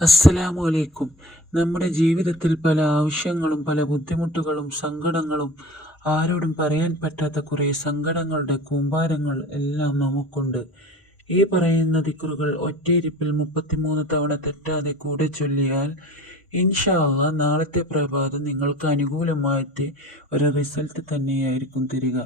അസ്സലാമു അലൈക്കും നമ്മുടെ ജീവിതത്തിൽ പല ആവശ്യങ്ങളും പല ബുദ്ധിമുട്ടുകളും സങ്കടങ്ങളും ആരോടും പറയാൻ പറ്റാത്ത കുറേ സങ്കടങ്ങളുടെ കൂമ്പാരങ്ങൾ എല്ലാം നമുക്കുണ്ട്. ഈ പറയുന്ന ദിക്റുകൾ ഒറ്റയിരിപ്പിൽ മുപ്പത്തിമൂന്ന് തവണ തെറ്റാതെ കൂടെ ചൊല്ലിയാൽ ഇൻഷാ അള്ളാ നാളത്തെ പ്രഭാതം നിങ്ങൾക്ക് അനുകൂലമായിട്ട് ഒരു റിസൾട്ട് തന്നെയായിരിക്കും തരിക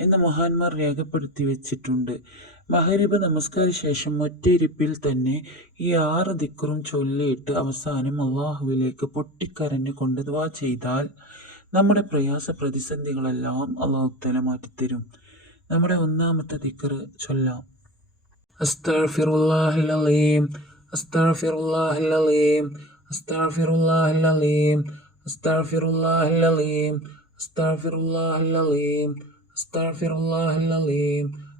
എന്ന് മഹാന്മാർ രേഖപ്പെടുത്തി വെച്ചിട്ടുണ്ട്. മഹരിബ് നമസ്കാര ശേഷം ഒറ്റയിരിപ്പിൽ തന്നെ ഈ ആറ് ദിക്കറും ചൊല്ലിയിട്ട് അവസാനം അള്ളാഹുവിലേക്ക് പൊട്ടിക്കരഞ്ഞു കൊണ്ട് ദുവാ ചെയ്താൽ നമ്മുടെ പ്രയാസ പ്രതിസന്ധികളെല്ലാം അള്ളാഹുത്തല മാറ്റിത്തരും. നമ്മുടെ ഒന്നാമത്തെ ദിക്കർ ചൊല്ലാം.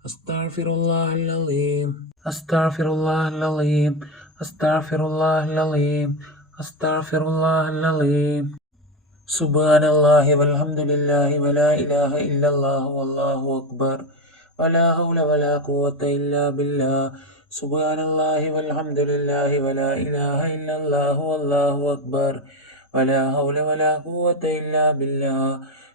أستغفر الله العظيم. أستغفر الله العظيم. أستغفر الله العظيم. أستغفر الله العظيم. سبحان الله والحمد لله ولا إله إلا الله والله أكبر. ولا حول ولا قوة إلا بالله. سبحان الله والحمد لله ولا إله إلا الله والله أكبر. ولا حول ولا قوة إلا بالله.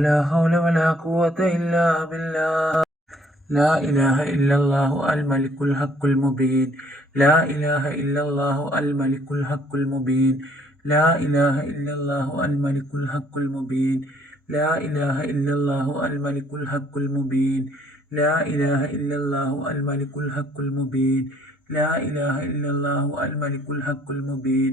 لا حول ولا قوة إلا بالله لا إله إلا الله الملك الحق المبين لا إله إلا الله الملك الحق المبين لا إله إلا الله الملك الحق المبين لا إله إلا الله الملك الحق المبين لا إله إلا الله الملك الحق المبين لا إله إلا الله الملك الحق المبين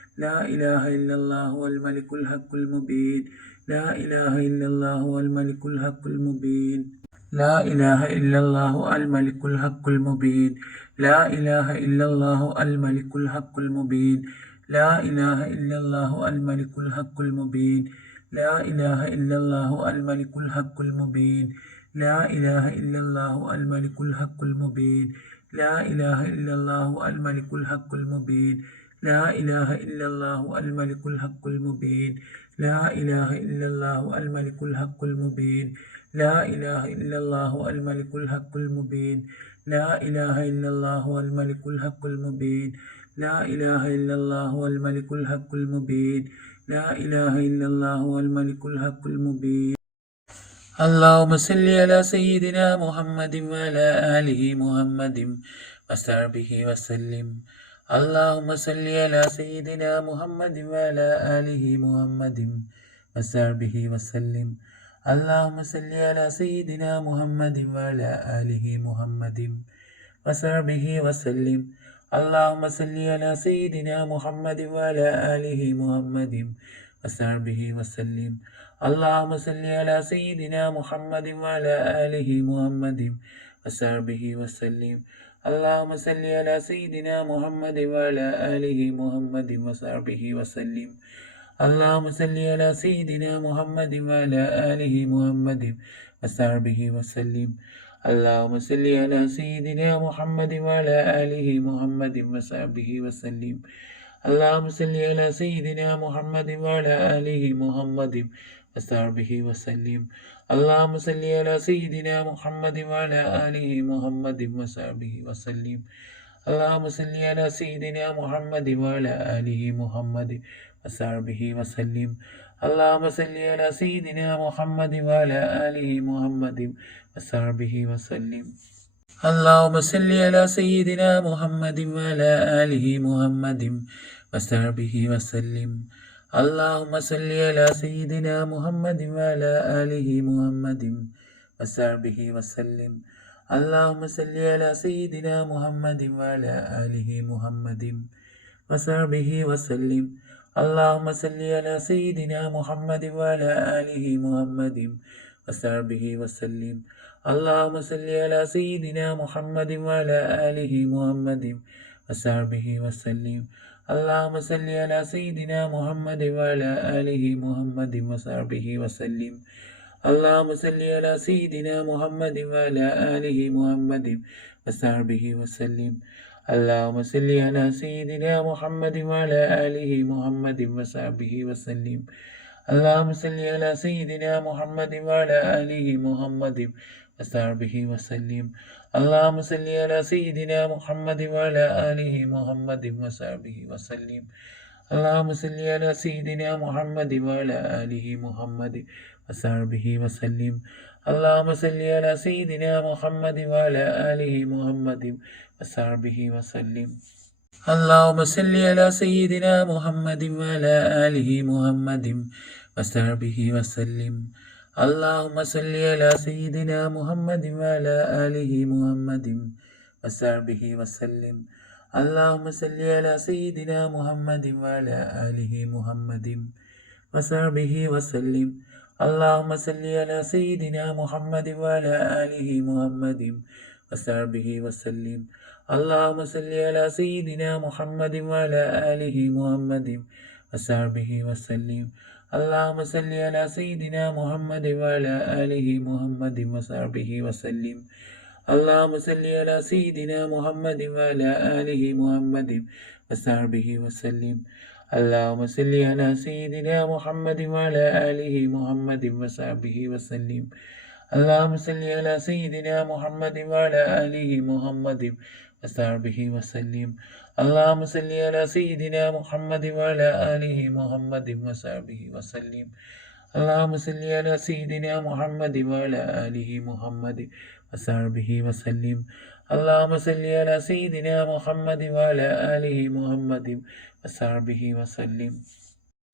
لا إله إلا الله هو الملك الحق المبين. لا إله إلا الله هو الملك الحق المبين. لا إله إلا الله الملك الحق المبين. لا إله إلا الله الملك الحق المبين. لا إله إلا الله الملك الحق المبين. لا إله إلا الله الملك الحق المبين. لا إله إلا الله الملك الحق المبين. لا إله إلا الله الملك الحق المبين. لا إله إلا الله الملك الحق المبين. لا إله إلا الله الملك الحق المبين. لا إله إلا الله الملك الحق المبين. لا إله إلا الله الملك الحق المبين. لا إله إلا الله الملك الحق المبين. لا إله إلا الله الملك الحق المبين. اللهم صل على سيدنا محمد وعلى آله محمد. وصحبه وسلم. اللهم صل على سيدنا محمد وعلى آله محمد وصحبه وسلم. اللهم صل على سيدنا محمد وعلى آله محمد وصحبه وسلم. اللهم صل على سيدنا محمد وعلى آله محمد وصحبه وسلم. اللهم صل على سيدنا محمد وعلى آله محمد وصحبه وسلم. اللهم صل على سيدنا محمد وعلى آله محمد وصحبه وسلم. اللهم صل على سيدنا محمد وعلى آله محمد وصحبه وسلم. اللهم صل على سيدنا محمد وعلى آله محمد وصحبه وسلم. اللهم صل على سيدنا محمد وعلى آله محمد وصحبه وسلم. اللهم صل على سيدنا محمد وعلى آله محمد وصحبه وسلم. اللهم صل على سيدنا محمد وعلى آله محمد وصحبه وسلم. اللهم صل على سيدنا محمد وعلى آله محمد وصحبه وسلم. اللهم صل على سيدنا محمد وعلى آله محمد وصحبه وسلم. اللهم صل على سيدنا محمد وعلى آله محمد وصحبه وسلم. اللهم صل على سيدنا محمد وعلى آله محمد وصحبه وسلم. اللهم صل على سيدنا محمد وعلى آله محمد وصحبه وسلم. اللهم صل على سيدنا محمد وعلى آله محمد وصحبه وسلم. اللهم صل على سيدنا محمد وعلى آله محمد وصحبه وسلم اللهم صل على سيدنا محمد وعلى آله محمد وصحبه وسلم اللهم صل على سيدنا محمد وعلى آله محمد وصحبه وسلم اللهم صل على سيدنا محمد وعلى آله محمد وصحبه وسلم. اللهم صل على سيدنا محمد وعلى آله محمد وصحبه وسلم. اللهم صل على سيدنا محمد وعلى آله محمد وصحبه وسلم. اللهم صل على سيدنا محمد وعلى آله محمد وصحبه وسلم. اللهم صل على سيدنا محمد وعلى آله محمد وصحبه وسلم. اللهم صل على سيدنا محمد وعلى آله محمد وصحبه وسلم. اللهم صل على سيدنا محمد وعلى آله محمد وصحبه وسلم. اللهم صل على سيدنا محمد وعلى آله محمد وصحبه وسلم. اللهم صل على سيدنا محمد وعلى آله محمد وصحبه وسلم. اللهم صل على سيدنا محمد وعلى آله محمد وصحبه وسلم اللهم صل على سيدنا محمد وعلى آله محمد وصحبه وسلم اللهم صل على سيدنا محمد وعلى آله محمد وصحبه وسلم اللهم صل على سيدنا محمد وعلى آله محمد وصحبه وسلم. اللهم صل على سيدنا محمد وعلى آله محمد وصحبه وسلم. اللهم صل على سيدنا محمد وعلى آله محمد وصحبه وسلم. اللهم صل على سيدنا محمد وعلى آله محمد وصحبه وسلم.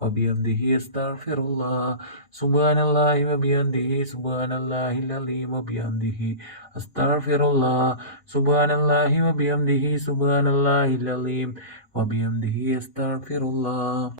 وبحمده أستغفر الله سبحان الله وبحمده سبحان الله العظيم وبحمده أستغفر الله سبحان الله وبحمده سبحان الله العظيم وبحمده أستغفر الله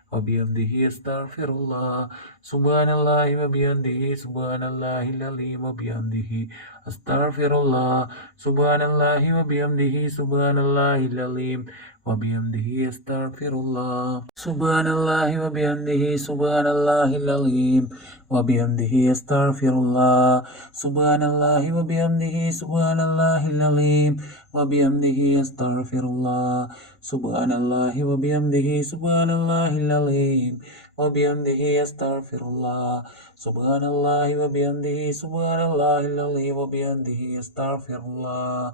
وبيمده استغفر الله سبحان الله وبيمده سبحان الله العليم وبيمده استغفر الله سبحان الله وبيمده سبحان الله العليم وبحمده أستغفر الله. سبحان الله وبحمده سبحان الله العظيم. وبحمده أستغفر الله. سبحان الله وبحمده سبحان الله العظيم. وبحمده أستغفر الله. سبحان الله وبحمده سبحان الله العظيم. وبحمده أستغفر الله. سبحان الله وبحمده سبحان الله العظيم. وبحمده أستغفر الله.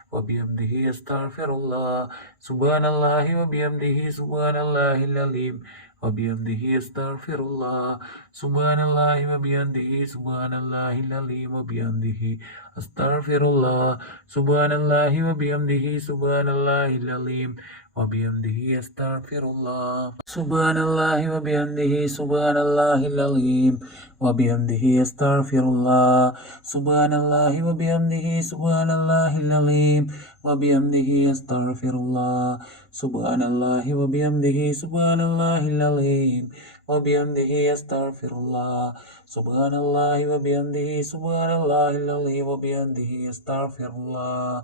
وبحمده أستغفر الله. سبحان الله وبحمده سبحان الله العظيم. وبحمده أستغفر الله. سبحان الله وبحمده سبحان الله العظيم. وبحمده أستغفر الله. سبحان الله وبحمده سبحان الله العظيم. وبحمده أستغفر الله. سبحان الله وبحمده سبحان الله العظيم. وبحمده أستغفر الله. سبحان الله وبحمده سبحان الله العظيم. وبحمده أستغفر الله. سبحان الله وبحمده سبحان الله العظيم. وبحمده أستغفر الله. سبحان الله وبحمده سبحان الله العظيم. وبحمده أستغفر الله.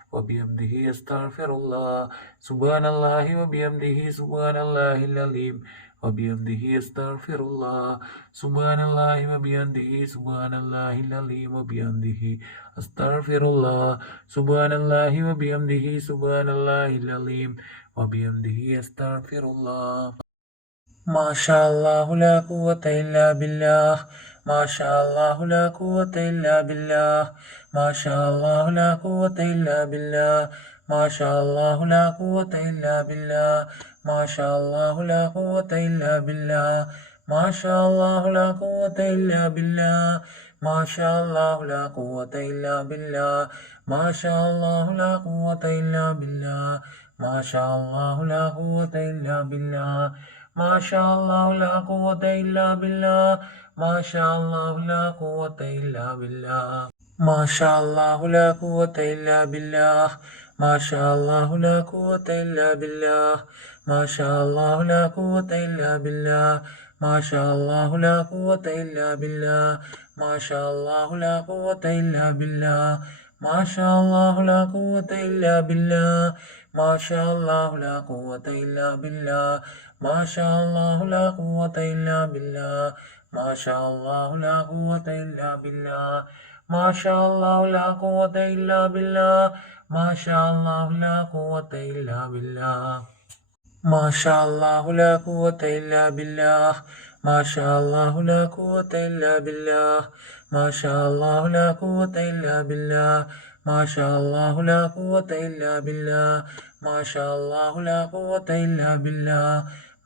وبحمده أستغفر الله. سبحان الله وبحمده سبحان الله العظيم. وبحمده أستغفر الله. سبحان الله وبحمده سبحان الله العظيم. وبحمده أستغفر الله. سبحان الله وبحمده سبحان الله العظيم. وبحمده أستغفر الله. ما شاء الله لا قوة إلا بالله. ما شاء الله لا قوة إلا بالله. ما شاء الله لا قوة إلا بالله. ما شاء الله لا قوة إلا بالله. ما شاء الله لا قوة إلا بالله. ما شاء الله لا قوة إلا بالله. ما شاء الله لا قوة إلا بالله. ما شاء الله لا قوة إلا بالله. ما شاء الله لا قوة إلا بالله. ما شاء الله لا قوة إلا بالله ما شاء الله لا قوة إلا بالله ما شاء الله لا قوة إلا بالله ما شاء الله لا قوة إلا بالله ما شاء الله لا قوة إلا بالله ما شاء الله لا قوة إلا بالله ما شاء الله لا قوة إلا بالله ما شاء الله لا قوة إلا بالله ما شاء الله لا قوة إلا بالله ما شاء الله لا قوة إلا بالله. ما شاء الله لا قوة إلا بالله. ما شاء الله لا قوة إلا بالله. ما شاء الله لا قوة إلا بالله. ما شاء الله لا قوة إلا بالله. ما شاء الله لا قوة إلا بالله. ما شاء الله لا قوة إلا بالله. ما شاء الله لا قوة إلا بالله. ما شاء الله لا قوة إلا بالله.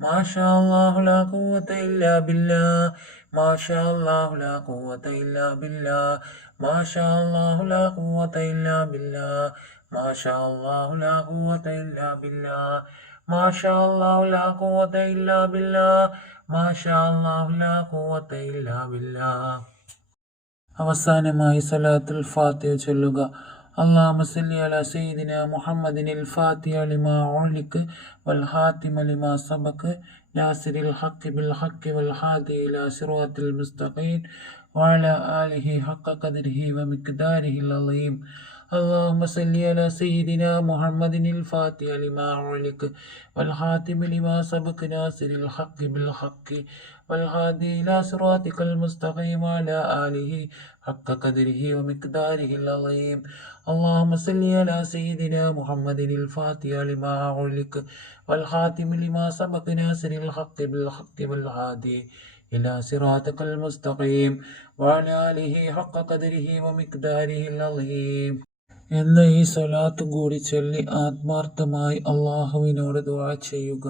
ما شاء الله لا قوة إلا بالله ما شاء الله لا قوة إلا بالله ما شاء الله لا قوة إلا بالله ما شاء الله لا قوة إلا بالله ما شاء الله لا قوة إلا بالله ما شاء الله لا قوة إلا بالله അവസാനമായി സലാത്തുൽ ഫാത്തിഹ ചൊല്ലുക اللهم صل على سيدنا محمد الفاتح لما أعلق والخاتم لما سبق ناصر الحق بالحق والهادي إلى صراط المستقيم وعلى آله حق قدره ومقداره العظيم. اللهم صل على سيدنا محمد الفاتح لما أغلق والخاتم لما سبق ناصر الحق بالحق والهادي إلى صراطك المستقيم وعلى آله حق قدره ومقداره العظيم. اللهم صل على سيدنا محمد الفاتح لما أغلق والخاتم لما سبق ناصر الحق بالحق والهادي إلى صراطك المستقيم وعلى آله حق قدره ومقداره العظيم. എന്ന ഈ സ്വലാത്തും കൂടി ചൊല്ലി ആത്മാർത്ഥമായി അള്ളാഹുവിനോട് ദുആ ചെയ്യുക.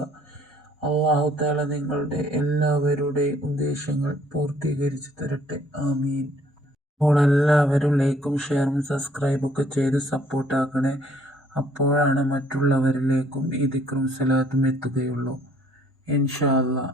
അള്ളാഹു താല നിങ്ങളുടെ എല്ലാവരുടെയും ഉദ്ദേശങ്ങൾ പൂർത്തീകരിച്ചു തരട്ടെ. ആമീൻ. അപ്പോൾ എല്ലാവരും ലൈക്കും ഷെയറും സബ്സ്ക്രൈബും ഒക്കെ ചെയ്ത് സപ്പോർട്ടാക്കണേ അപ്പോഴാണ് മറ്റുള്ളവരിലേക്കും ഈ ദിക്റും സലാത്തും എത്തുകയുള്ളൂ. ഇൻഷാ അല്ലാ